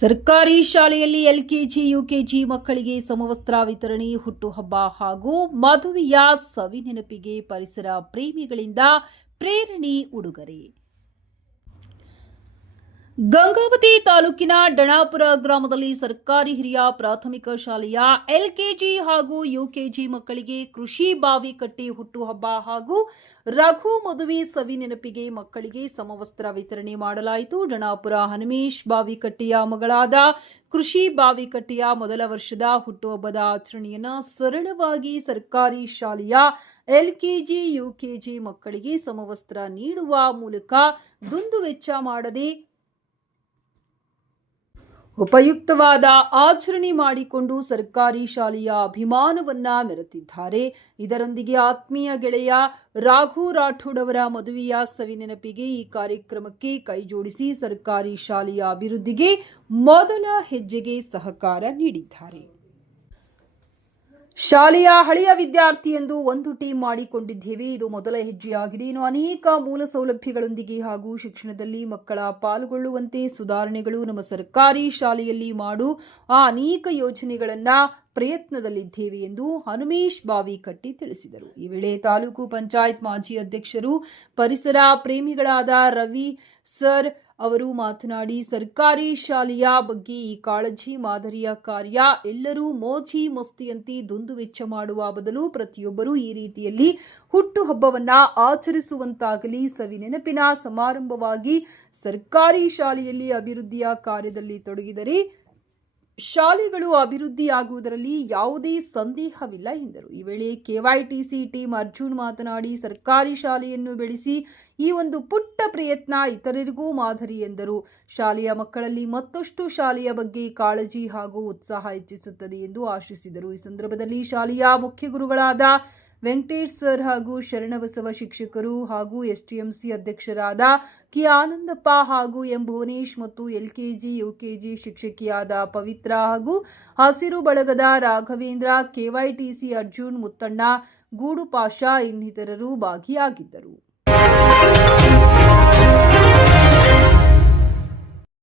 ಸರ್ಕಾರಿ ಶಾಲೆಯಲ್ಲಿ LKG, UKG ಮಕ್ಕಳಿಗೆ ಸಮವಸ್ತ್ರ ವಿತರಣೆ, ಹುಟ್ಟುಹಬ್ಬ ಹಾಗೂ ಮದುವೆಯ ಸವಿ ನೆನಪಿಗೆ ಪರಿಸರ ಪ್ರೇಮಿಗಳಿಂದ ಪ್ರೇರಣೆ ಉಡುಗೊರೆ. ಗಂಗಾವತಿ ತಾಲೂಕಿನ ಡಣಾಪುರ ಗ್ರಾಮದಲ್ಲಿ ಸರ್ಕಾರಿ ಹಿರಿಯ ಪ್ರಾಥಮಿಕ ಶಾಲೆಯ ಎಲ್ಕೆಜಿ ಹಾಗೂ ಯುಕೆಜಿ ಮಕ್ಕಳಿಗೆ ಕೃಷಿ ಬಾವಿ ಕಟ್ಟಿ ಹುಟ್ಟುಹಬ್ಬ ಹಾಗೂ ರಘು ಮದುವೆ ಸವಿ ನೆನಪಿಗೆ ಮಕ್ಕಳಿಗೆ ಸಮವಸ್ತ್ರ ವಿತರಣೆ ಮಾಡಲಾಯಿತು. ಡಣಾಪುರ ಹನುಮೇಶ್ ಬಾವಿಕಟ್ಟಿಯ ಮಗಳಾದ ಕೃಷಿ ಬಾವಿಕಟ್ಟಿಯ ಮೊದಲ ವರ್ಷದ ಹುಟ್ಟುಹಬ್ಬದ ಆಚರಣೆಯನ್ನು ಸರಳವಾಗಿ ಸರ್ಕಾರಿ ಶಾಲೆಯ ಎಲ್ಕೆಜಿ, ಯುಕೆಜಿ ಮಕ್ಕಳಿಗೆ ಸಮವಸ್ತ್ರ ನೀಡುವ ಮೂಲಕ ದುಂದುವೆಚ್ಚ ಮಾಡದೆ ಉಪಯುಕ್ತವಾದ ಆಚರಣೆ ಮಾಡಿಕೊಂಡು ಸರ್ಕಾರಿ ಶಾಲೆಯ ಅಭಿಮಾನವನ್ನ ಮೆರೆತಿದ್ದಾರೆ. ಇದರೊಂದಿಗೆ ಆತ್ಮೀಯ ಗೆಳೆಯ ರಾಘು ರಾಠೋಡ್ ಅವರ ಮದುವೆಯ ಸವಿ ನೆನಪಿಗೆ ಈ ಕಾರ್ಯಕ್ರಮಕ್ಕೆ ಕೈಜೋಡಿಸಿ ಸರ್ಕಾರಿ ಶಾಲೆಯ ಅಭಿವೃದ್ಧಿಗೆ ಮೊದಲ ಹೆಜ್ಜೆಗೆ ಸಹಕಾರ ನೀಡಿದ್ದಾರೆ. ಶಾಲೆಯ ಹಳೆಯ ವಿದ್ಯಾರ್ಥಿ ಎಂದು ಒಂದು ಟೀಮ್ ಮಾಡಿಕೊಂಡಿದ್ದೇವೆ. ಇದು ಮೊದಲ ಹೆಜ್ಜೆಯಾಗಿದೆ. ಇನ್ನು ಅನೇಕ ಮೂಲ ಸೌಲಭ್ಯಗಳೊಂದಿಗೆ ಹಾಗೂ ಶಿಕ್ಷಣದಲ್ಲಿ ಮಕ್ಕಳ ಪಾಲ್ಗೊಳ್ಳುವಂತೆ ಸುಧಾರಣೆಗಳು ನಮ್ಮ ಸರ್ಕಾರಿ ಶಾಲೆಯಲ್ಲಿ ಮಾಡು ಆ ಅನೇಕ ಯೋಜನೆಗಳನ್ನ ಪ್ರಯತ್ನದಲ್ಲಿದ್ದೇವೆ ಎಂದು ಹನುಮೇಶ್ ಬಾವಿಕಟ್ಟಿ ತಿಳಿಸಿದರು. ಈ ವೇಳೆ ತಾಲೂಕು ಪಂಚಾಯತ್ ಮಾಜಿ ಅಧ್ಯಕ್ಷರು ಪರಿಸರ ಪ್ರೇಮಿಗಳಾದ ರವಿ, ಸರ್ ಅವರು ಮಾತನಾಡಿ, ಸರ್ಕಾರಿ ಶಾಲೆಯ ಬಗ್ಗೆ ಈ ಕಾಳಜಿ ಮಾದರಿಯ ಕಾರ್ಯ, ಎಲ್ಲರೂ ಮೋಜಿ ಮಸ್ತಿಯಂತೆ ದುಂದುವೆಚ್ಚ ಮಾಡುವ ಬದಲು ಪ್ರತಿಯೊಬ್ಬರೂ ಈ ರೀತಿಯಲ್ಲಿ ಹುಟ್ಟುಹಬ್ಬವನ್ನ ಆಚರಿಸುವಂತಾಗಲಿ, ಸವಿ ನೆನಪಿನ ಸಮಾರಂಭವಾಗಿ ಸರ್ಕಾರಿ ಶಾಲೆಯಲ್ಲಿ ಅಭಿವೃದ್ಧಿಯ ಕಾರ್ಯದಲ್ಲಿ ತೊಡಗಿದರೆ ಶಾಲೆಗಳು ಅಭಿವೃದ್ಧಿಯಾಗುವುದರಲ್ಲಿ ಯಾವುದೇ ಸಂದೇಹವಿಲ್ಲ ಎಂದರು. ಈ ವೇಳೆ ಕೆವೈಟಿಸಿ ಟೀಮ್ ಅರ್ಜುನ್ ಮಾತನಾಡಿ, ಸರ್ಕಾರಿ ಶಾಲೆಯನ್ನು ಬೆಳೆಸಿ ಈ ಒಂದು ಪುಟ್ಟ ಪ್ರಯತ್ನ ಇತರರಿಗೂ ಮಾದರಿ ಎಂದರು. ಶಾಲೆಯ ಮಕ್ಕಳಲ್ಲಿ ಮತ್ತಷ್ಟು ಶಾಲೆಯ ಬಗ್ಗೆ ಕಾಳಜಿ ಹಾಗೂ ಉತ್ಸಾಹ ಹೆಚ್ಚಿಸುತ್ತದೆ ಎಂದು ಆಶಿಸಿದರು. ಈ ಸಂದರ್ಭದಲ್ಲಿ ಶಾಲೆಯ ಮುಖ್ಯ ಗುರುಗಳಾದ ವೆಂಕಟೇಶ್ ಸರ್ ಹಾಗೂ ಶರಣಬಸವ ಶಿಕ್ಷಕರು ಹಾಗೂ ಎಸ್ಟಿಎಂಸಿ ಅಧ್ಯಕ್ಷರಾದ ಕೆ. ಆನಂದಪ್ಪ ಹಾಗೂ ಎಂ. ಭುವನೇಶ್ ಮತ್ತು ಎಲ್ಕೆಜಿ ಯುಕೆಜಿ ಶಿಕ್ಷಕಿಯಾದ ಪವಿತ್ರ ಹಾಗೂ ಹಸಿರು ಬಳಗದ ರಾಘವೇಂದ್ರ, ಕೆವೈಟಿಸಿ ಅರ್ಜುನ್ ಮುತ್ತಣ್ಣ, ಗೂಡು ಪಾಷಾ ಇನ್ನಿತರರು ಭಾಗಿಯಾಗಿದ್ದರು.